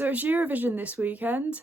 So it's Eurovision this weekend.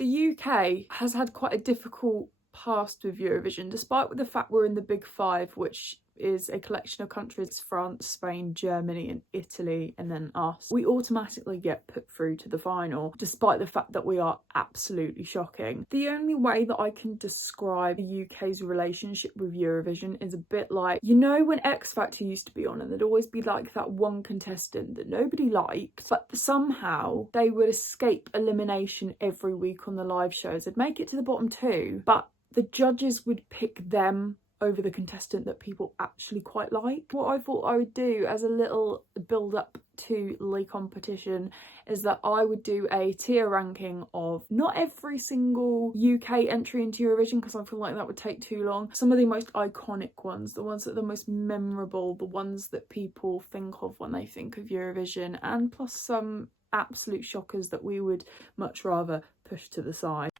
The UK has had quite a difficult past with Eurovision, despite the fact we're in the Big Five, which is a collection of countries: France, Spain, Germany and Italy, and then us. We automatically get put through to the final, despite the fact that we are absolutely shocking. The only way that I can describe the UK's relationship with Eurovision is a bit like, you know, when X Factor used to be on and there'd always be like that one contestant that nobody liked, but somehow they would escape elimination every week on the live shows. They'd make it to the bottom two, but the judges would pick them over the contestant that people actually quite like. What I thought I would do as a little build up to the competition is that I would do a tier ranking of not every single UK entry into Eurovision, because I feel like that would take too long. Some of the most iconic ones, the ones that are the most memorable, the ones that people think of when they think of Eurovision, and plus some absolute shockers that we would much rather push to the side.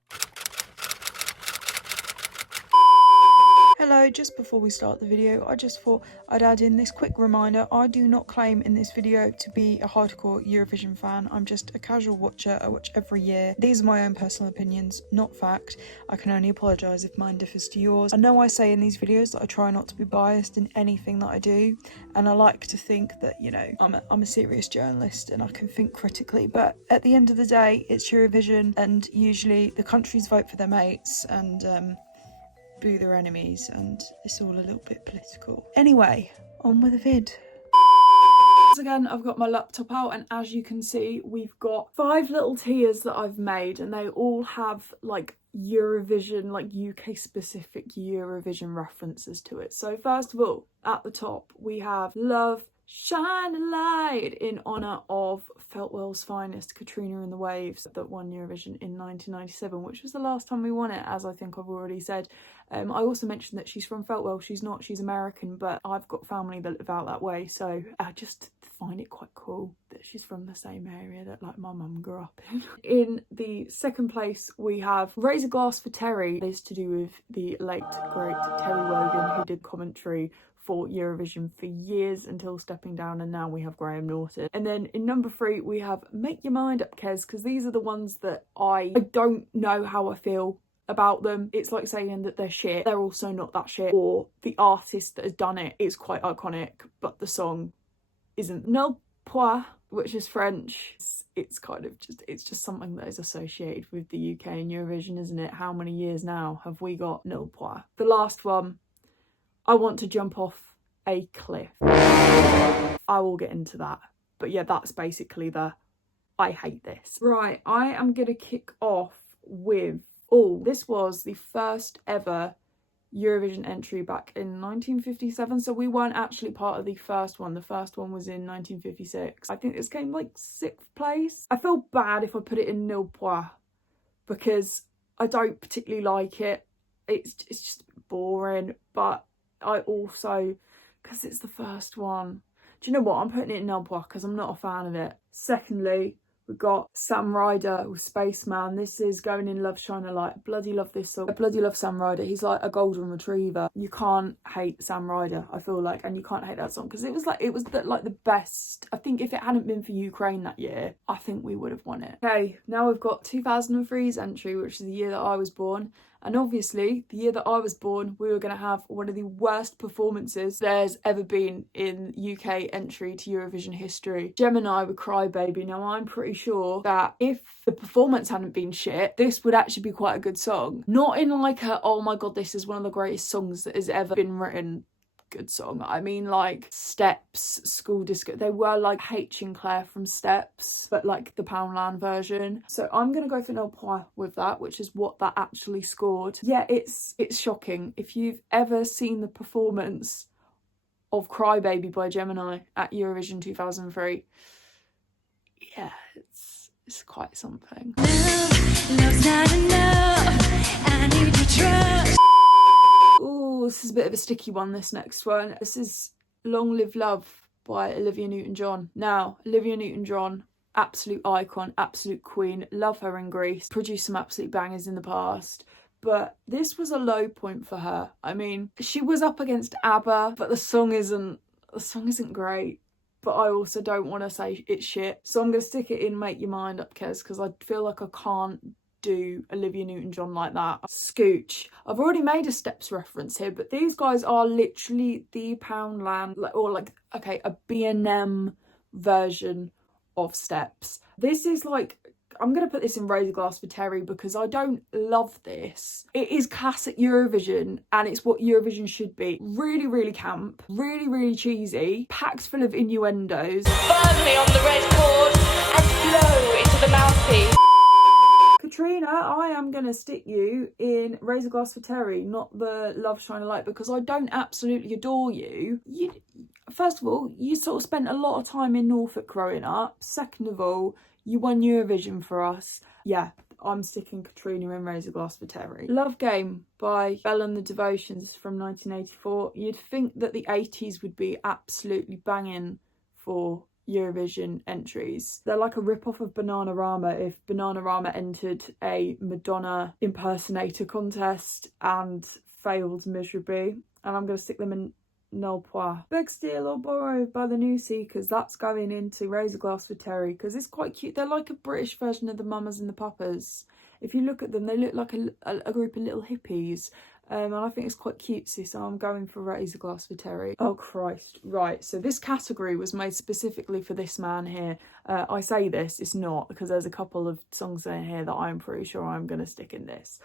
Hello, just before we start the video, I just thought I'd add in this quick reminder. I do not claim in this video to be a hardcore Eurovision fan. I'm just a casual watcher. I watch every year. These are my own personal opinions, not fact. I can only apologise if mine differs to yours. I know I say in these videos that I try not to be biased in anything that I do, and I like to think that, you know, I'm a serious journalist and I can think critically, but at the end of the day, it's Eurovision, and usually the countries vote for their mates and boo their enemies, and it's all a little bit political. Anyway, on with the vid. Once again, I've got my laptop out, and as you can see, we've got 5 little tiers that I've made, and they all have like Eurovision, like UK specific Eurovision references to it. So first of all, at the top we have Love Shine a Light, in honour of Feltwell's finest, Katrina and the Waves, that won Eurovision in 1997, which was the last time we won it, as I think I've already said. I also mentioned that she's from Feltwell. She's not, she's American, but I've got family that live out that way, so I just find it quite cool that she's from the same area that like my mum grew up in. In the second place we have Raise a Glass for Terry. This is to do with the late great Terry Wogan, who did commentary for Eurovision for years until stepping down, and now we have Graham Norton. And then in number 3 we have Make Your Mind Up, Kez, because these are the ones that I don't know how I feel about them. It's like saying that they're shit, they're also not that shit, or the artist that has done it is quite iconic but the song isn't. Nul Pois, which is French, it's kind of just, it's just something that is associated with the UK and Eurovision, isn't it? How many years now have we got Nul Pois? The last one, I Want to Jump Off a Cliff. I will get into that. But yeah, that's basically the I hate this. Right, I am going to kick off with, this was the first ever Eurovision entry back in 1957. So we weren't actually part of the first one. The first one was in 1956. I think this came like 6th place. I feel bad if I put it in Nul Pois because I don't particularly like it. It's just a bit boring, but I also, because it's the first one, do you know what, I'm putting it in Nul Pois because I'm not a fan of it. Secondly, we've got Sam Ryder with Spaceman. This is going in Love Shine a Light. Bloody love this song. I bloody love Sam Ryder. He's like a golden retriever. You can't hate Sam Ryder, I feel like, and you can't hate that song because it was the best. I think if it hadn't been for Ukraine that year, I think we would have won it. Okay, now we've got 2003's entry, which is the year that I was born. And obviously, the year that I was born, we were going to have one of the worst performances there's ever been in UK entry to Eurovision history. Gemini with Cry Baby. Now, I'm pretty sure that if the performance hadn't been shit, this would actually be quite a good song. Not in like a, oh my god, this is one of the greatest songs that has ever been written good song. I mean, like Steps, School Disco, they were like H and Claire from Steps, but like the Poundland version. So I'm gonna go for Nul Pois with that, which is what that actually scored. Yeah, it's shocking. If you've ever seen the performance of Cry Baby by Gemini at Eurovision 2003, yeah, it's quite something. Love's not enough. I need your trust. Oh, this is a bit of a sticky one, this next one. This is Long Live Love by Olivia Newton-John. Now, Olivia Newton-John, absolute icon, absolute queen. Love her in Greece. Produced some absolute bangers in the past. But this was a low point for her. I mean, she was up against ABBA, but the song isn't great. but I also don't want to say it's shit. So I'm going to stick it in Make Your Mind Up, Kez, because I feel like I can't do Olivia Newton-John like that. Scooch. I've already made a Steps reference here, but these guys are literally the Poundland, or like, okay, a B&M version of Steps. This is like, I'm going to put this in Razor Glass for Terry because I don't love this. It is classic Eurovision and it's what Eurovision should be. Really, really camp, really, really cheesy, packed full of innuendos. Burn me on the red cord and blow into the mouthpiece. Katrina, I am going to stick you in Razor Glass for Terry, not the Love Shine a Light, because I don't absolutely adore you. First of all, you sort of spent a lot of time in Norfolk growing up. Second of all, you won Eurovision for us. Yeah, I'm sticking Katrina in Razor Glass for Terry. Love Game by Belle and the Devotions from 1984. You'd think that the 80s would be absolutely banging for Eurovision entries. They're like a rip-off of Bananarama if Bananarama entered a Madonna impersonator contest and failed miserably. And I'm going to stick them in Null Pois. Beg, Steal or Borrow by the New Seekers. That's going into Razor Glass for Terry because it's quite cute. They're like a British version of the Mamas and the Papas. If you look at them, they look like a group of little hippies. And I think it's quite cutesy, so I'm going for Razor Glass for Terry. Oh Christ. Right, so this category was made specifically for this man here. I say this, it's not, because there's a couple of songs in here that I'm pretty sure I'm going to stick in this.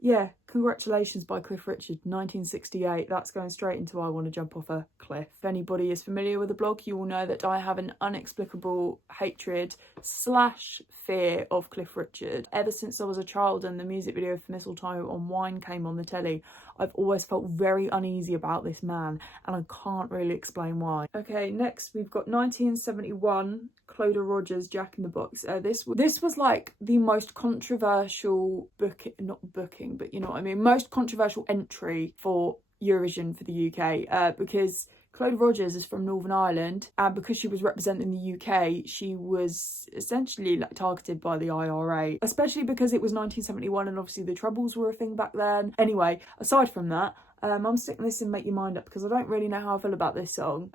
Yeah, Congratulations by Cliff Richard, 1968. That's going straight into I Want to Jump Off a Cliff. If anybody is familiar with the blog, you will know that I have an inexplicable hatred / fear of Cliff Richard. Ever since I was a child and the music video for Mistletoe on Wine came on the telly, I've always felt very uneasy about this man, and I can't really explain why. Okay, next we've got 1971, Clodagh Rogers, Jack in the Box. This was like the most controversial booking, but you know what I mean, most controversial entry for Eurovision for the UK, because Clodagh Rogers is from Northern Ireland, and because she was representing the UK, she was essentially like targeted by the IRA, especially because it was 1971 and obviously the Troubles were a thing back then. Anyway, aside from that, I'm sticking this in Make Your Mind Up because I don't really know how I feel about this song.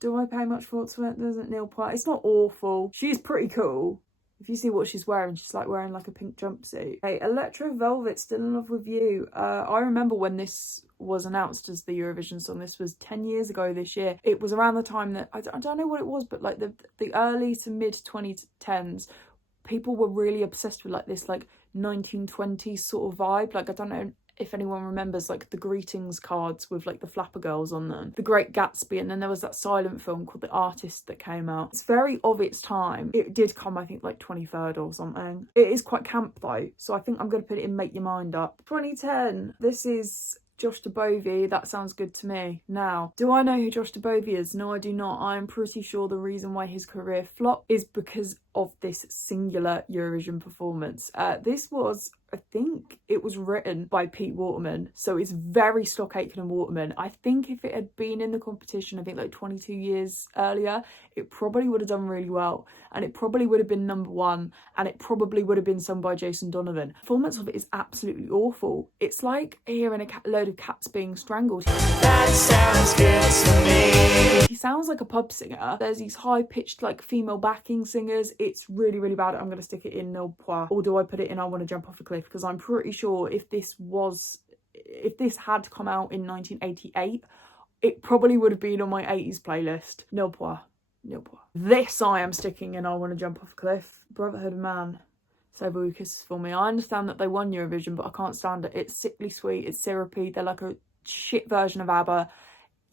Do I pay much thought to it? Doesn't Neil Part? It's not awful. She is pretty cool. If you see what she's wearing, she's like wearing like a pink jumpsuit. Hey, Electro Velvet, Still in Love with You. I remember when this was announced as the Eurovision song. This was 10 years ago this year. It was around the time that, I don't know what it was, but like the early to mid 2010s, people were really obsessed with like this like 1920s sort of vibe. Like, I don't know if anyone remembers like the greetings cards with like the flapper girls on them, The Great Gatsby, and then there was that silent film called The Artist that came out. It's very of its time. It did come, I think, like 23rd or something. It is quite camp though, so I think I'm going to put it in Make Your Mind Up. 2010, this is Josh Dubovy, That Sounds Good to Me. Now, do I know who Josh Dubovy is? No, I do not. I'm pretty sure the reason why his career flopped is because of this singular Eurovision performance. This was, I think it was written by Pete Waterman, so it's very Stock Aitken and Waterman. I think if it had been in the competition, I think like 22 years earlier, it probably would have done really well, and it probably would have been #1, and it probably would have been sung by Jason Donovan. The performance of it is absolutely awful. It's like hearing a load of cats being strangled. That sounds good to me. He sounds like a pub singer. There's these high-pitched like female backing singers. It's really, really bad. I'm going to stick it in Null Pois. Or do I put it in I Want to Jump Off a Cliff? Because I'm pretty sure if this had come out in 1988, it probably would have been on my 80s playlist. Null Pois. Null Pois. This I am sticking in I Want to Jump Off a Cliff. Brotherhood of Man. Save All Your Kisses For Me. I understand that they won Eurovision, but I can't stand it. It's sickly sweet. It's syrupy. They're like a shit version of ABBA.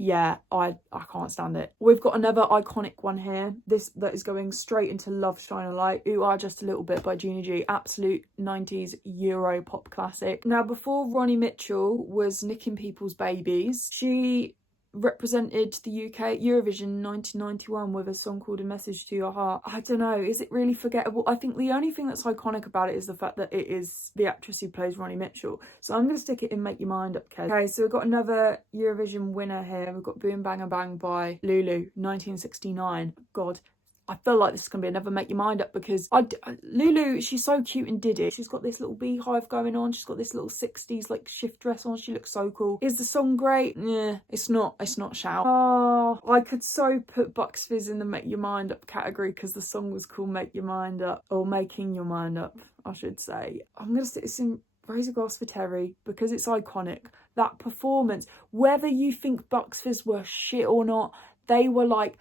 Yeah, I can't stand it. We've got another iconic one here. That is going straight into Love Shine a Light. Ooh, I Just a Little Bit by Gina G. Absolute 90s Euro pop classic. Now, before Ronnie Mitchell was nicking people's babies, she represented the UK Eurovision 1991 with a song called A Message to Your Heart. I don't know, is it really forgettable? I think the only thing that's iconic about it is the fact that it is the actress who plays Ronnie Mitchell. So I'm going to stick it in Make Your Mind Up, Kez. Okay, so we've got another Eurovision winner here. We've got Boom Bang a Bang by Lulu, 1969. God, I feel like this is going to be another Make Your Mind Up, because Lulu, she's so cute and diddy. She's got this little beehive going on. She's got this little 60s like shift dress on. She looks so cool. Is the song great? Yeah, it's not shout. Oh, I could so put Bucks Fizz in the Make Your Mind Up category because the song was called Make Your Mind Up, or Making Your Mind Up, I should say. I'm going to stick this in Raise a Glass for Terry because it's iconic. That performance, whether you think Bucks Fizz were shit or not, they were like,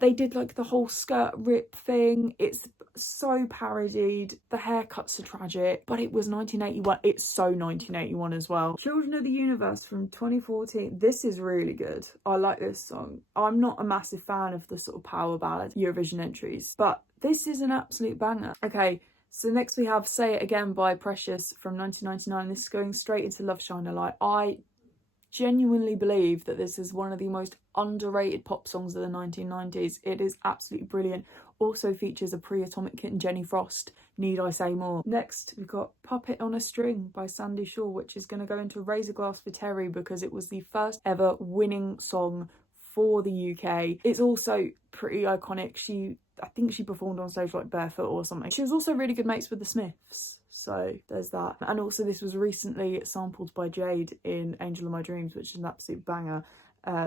they did like the whole skirt rip thing. It's so parodied. The haircuts are tragic, but it was 1981. It's so 1981 as well. Children of the Universe from 2014. This is really good. I like this song. I'm not a massive fan of the sort of power ballad Eurovision entries, but this is an absolute banger. Okay, so next we have Say It Again by Precious from 1999. This is going straight into Love Shine a Light. I genuinely believe that this is one of the most underrated pop songs of the 1990s. It is absolutely brilliant. Also features a pre-Atomic Kitten Jenny Frost. Need I say more? Next, we've got Puppet on a String by Sandy Shaw, which is going to go into Raise a Glass for Terry because it was the first ever winning song for the UK. It's also pretty iconic. I think she performed on stage like barefoot or something. She was also really good mates with the Smiths. So there's that. And also this was recently sampled by Jade in Angel of My Dreams, which is an absolute banger.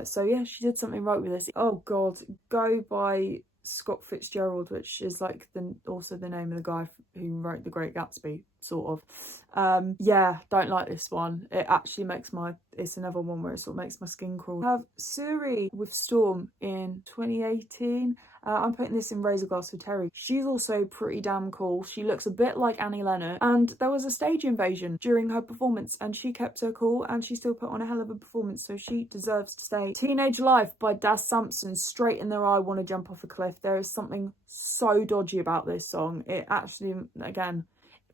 So yeah, she did something right with this. Oh God, Go by Scott Fitzgerald, which is like also the name of the guy who wrote The Great Gatsby, sort of. Yeah, don't like this one. It actually makes it's another one where it sort of makes my skin crawl. I have Cerys with Storm in 2018. I'm putting this in Raise a Glass for Terry. She's also pretty damn cool. She looks a bit like Annie Lennox, and there was a stage invasion during her performance and she kept her cool and she still put on a hell of a performance, so she deserves to stay. Teenage Life by Daz Sampson, straight in their eye, want to jump off a cliff. There is something so dodgy about this song. It actually, again,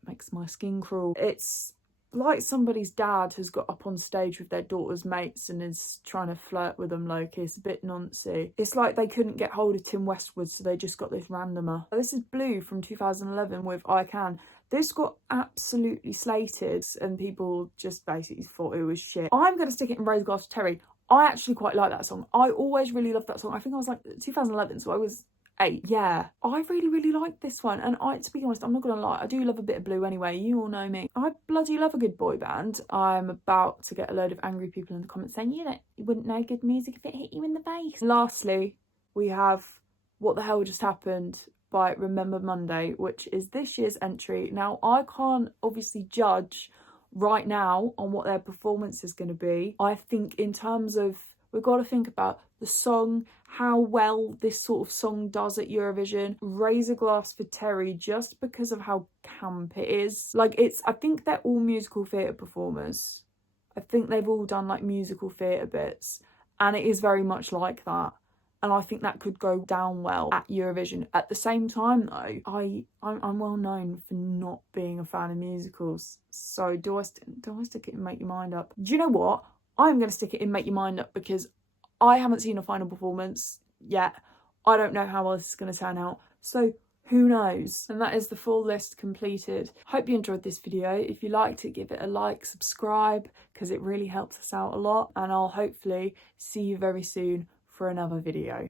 it makes my skin crawl. It's like somebody's dad has got up on stage with their daughter's mates and is trying to flirt with them, Loki. It's a bit noncy. It's like they couldn't get hold of Tim Westwood, so they just got this randomer. This is Blue from 2011 with I Can. This got absolutely slated and people just basically thought it was shit. I'm going to stick it in Raise a Glass for Terry. I actually quite like that song. I always really loved that song. I think I was like 2011, so I was 8. Yeah, I really like this one, and to be honest, I'm not gonna lie, I do love a bit of Blue anyway. You all know me, I bloody love a good boy band. I'm about to get a load of angry people in the comments saying you wouldn't know good music if it hit you in the face. Lastly, we have What the Hell Just Happened by Remember Monday, which is this year's entry. Now I can't obviously judge right now on what their performance is going to be. I think in terms of, we've got to think about the song, how well this sort of song does at Eurovision. Raise a Glass for Terry, just because of how camp it is. Like, I think they're all musical theatre performers. I think they've all done like musical theatre bits, and it is very much like that. And I think that could go down well at Eurovision. At the same time though, I'm well known for not being a fan of musicals. So do I stick it in Make Your Mind Up? Do you know what? I'm going to stick it in Make Your Mind Up because I haven't seen a final performance yet. I don't know how well this is going to turn out. So who knows? And that is the full list completed. Hope you enjoyed this video. If you liked it, give it a like, subscribe, because it really helps us out a lot. And I'll hopefully see you very soon for another video.